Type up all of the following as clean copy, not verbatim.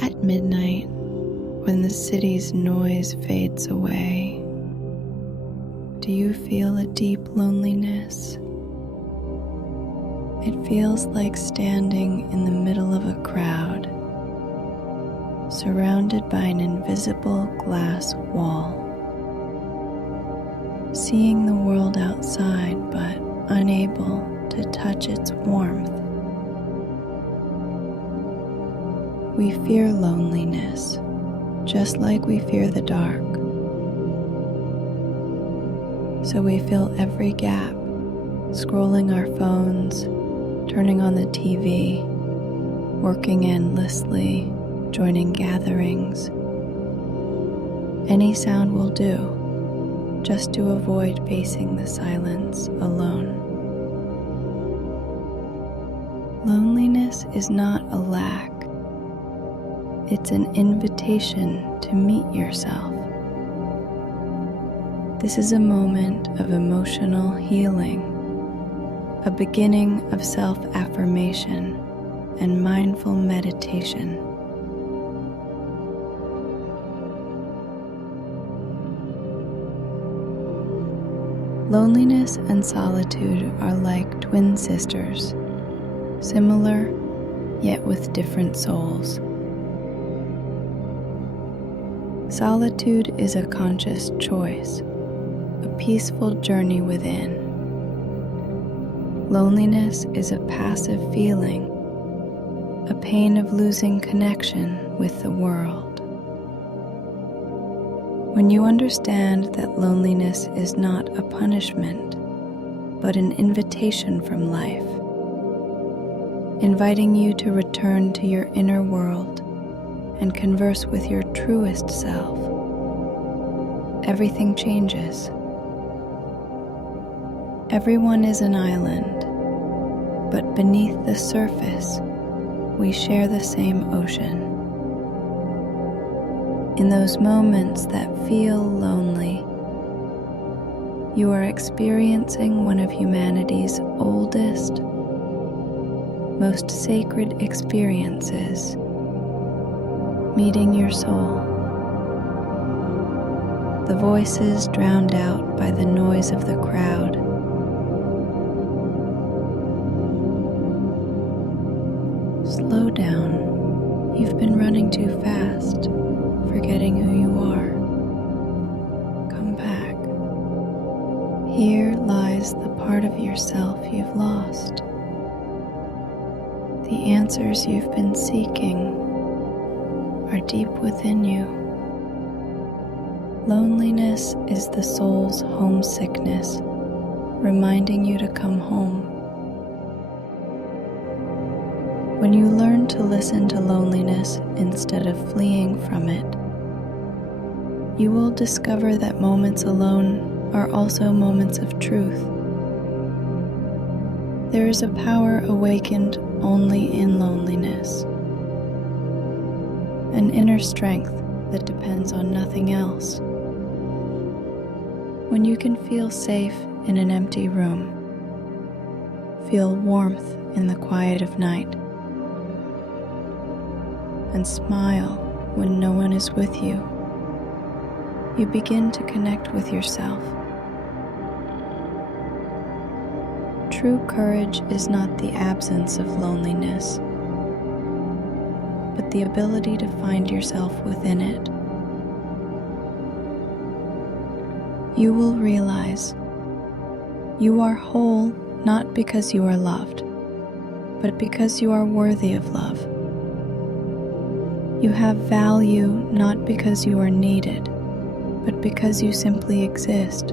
At midnight, when the city's noise fades away, do you feel a deep loneliness? It feels like standing in the middle of a crowd, surrounded by an invisible glass wall, seeing the world outside but unable to touch its warmth. We fear loneliness, just like we fear the dark. So we fill every gap, scrolling our phones, turning on the TV, working endlessly, joining gatherings. Any sound will do, just to avoid facing the silence alone. Loneliness is not a lack. It's an invitation to meet yourself. This is a moment of emotional healing, a beginning of self-affirmation and mindful meditation. Loneliness and solitude are like twin sisters, similar yet with different souls. Solitude is a conscious choice, a peaceful journey within. Loneliness is a passive feeling, a pain of losing connection with the world. When you understand that loneliness is not a punishment, but an invitation from life, inviting you to return to your inner world and converse with your truest self, everything changes. Everyone is an island, but beneath the surface, we share the same ocean. In those moments that feel lonely, you are experiencing one of humanity's oldest, most sacred experiences, meeting your soul. The voices drowned out by the noise of the crowd. Slow down. You've been running too fast, forgetting who you are. Come back. Here lies the part of yourself you've lost. The answers you've been seeking are deep within you. Loneliness is the soul's homesickness, reminding you to come home. When you learn to listen to loneliness instead of fleeing from it, you will discover that moments alone are also moments of truth. There is a power awakened only in loneliness, an inner strength that depends on nothing else. When you can feel safe in an empty room, feel warmth in the quiet of night, and smile when no one is with you, you begin to connect with yourself. True courage is not the absence of loneliness, but the ability to find yourself within it. You will realize you are whole not because you are loved, but because you are worthy of love. You have value not because you are needed, but because you simply exist.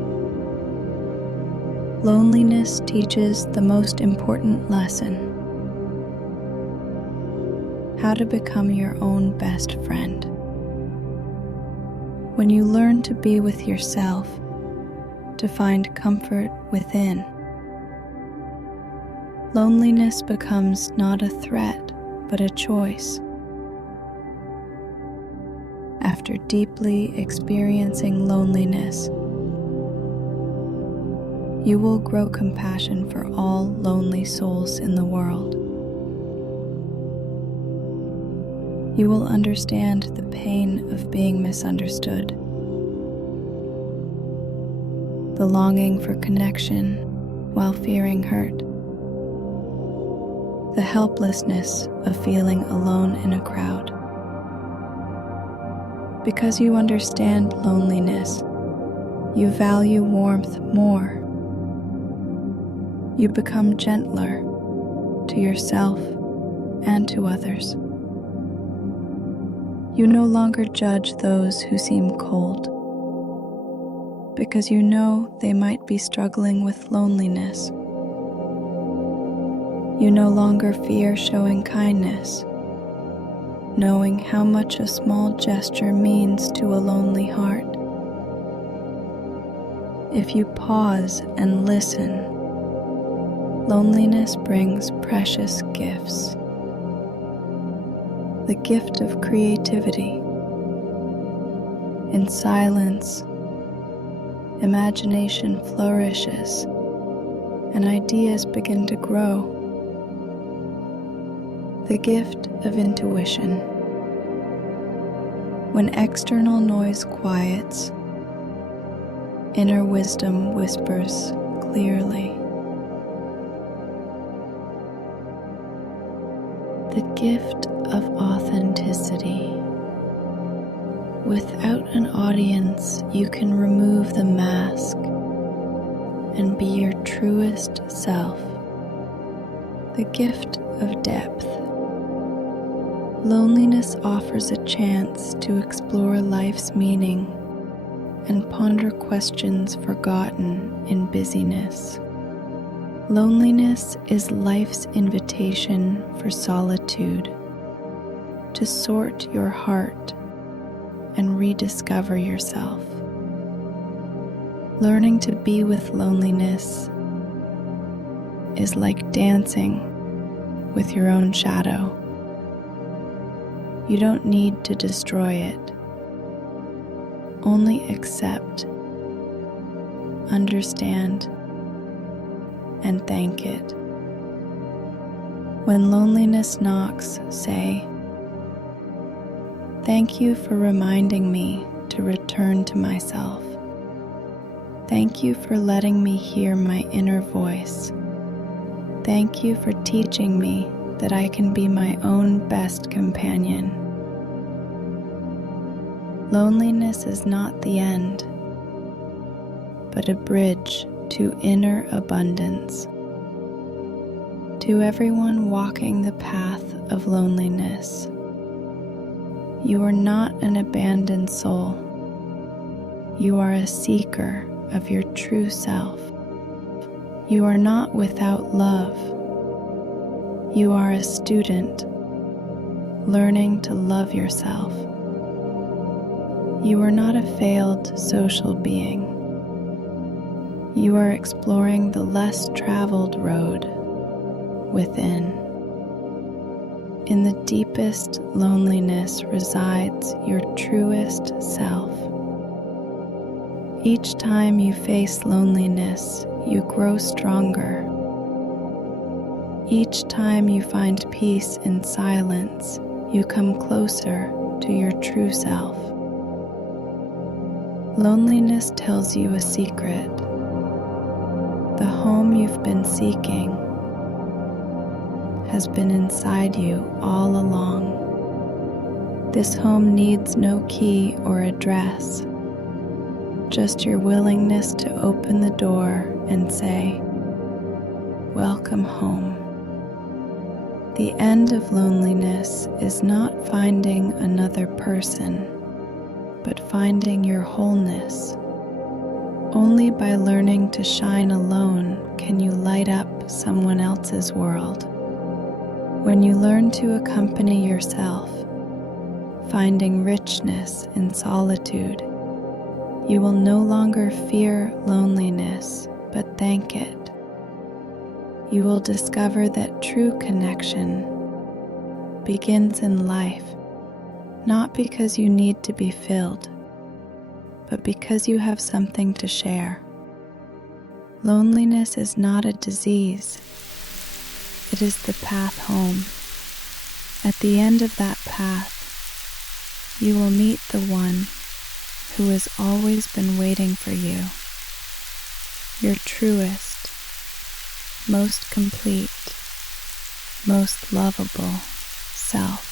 Loneliness teaches the most important lesson: how to become your own best friend. When you learn to be with yourself, to find comfort within, loneliness becomes not a threat, but a choice. After deeply experiencing loneliness, you will grow compassion for all lonely souls in the world. You will understand the pain of being misunderstood, the longing for connection while fearing hurt, the helplessness of feeling alone in a crowd. Because you understand loneliness, you value warmth more. You become gentler to yourself and to others. You no longer judge those who seem cold, because you know they might be struggling with loneliness. You no longer fear showing kindness, knowing how much a small gesture means to a lonely heart. If you pause and listen, loneliness brings precious gifts. The gift of creativity. In silence, imagination flourishes and ideas begin to grow. The gift of intuition. When external noise quiets, inner wisdom whispers clearly. The gift of authenticity. Without an audience, you can remove the mask and be your truest self. The gift of depth. Loneliness offers a chance to explore life's meaning and ponder questions forgotten in busyness. Loneliness is life's invitation for solitude, to sort your heart and rediscover yourself. Learning to be with loneliness is like dancing with your own shadow. You don't need to destroy it. Only accept, understand, and thank it. When loneliness knocks, say, "Thank you for reminding me to return to myself. Thank you for letting me hear my inner voice. Thank you for teaching me that I can be my own best companion." Loneliness is not the end, but a bridge to inner abundance. To everyone walking the path of loneliness, you are not an abandoned soul. You are a seeker of your true self. You are not without love. You are a student, learning to love yourself. You are not a failed social being. You are exploring the less traveled road within. In the deepest loneliness resides your truest self. Each time you face loneliness, you grow stronger. Each time you find peace in silence, you come closer to your true self. Loneliness tells you a secret. The home you've been seeking has been inside you all along. This home needs no key or address, just your willingness to open the door and say, "Welcome home." The end of loneliness is not finding another person, but finding your wholeness. Only by learning to shine alone can you light up someone else's world. When you learn to accompany yourself, finding richness in solitude, you will no longer fear loneliness, but thank it. You will discover that true connection begins in life, not because you need to be filled, but because you have something to share. Loneliness is not a disease. It is the path home. At the end of that path, you will meet the one who has always been waiting for you, your truest, most complete, most lovable self.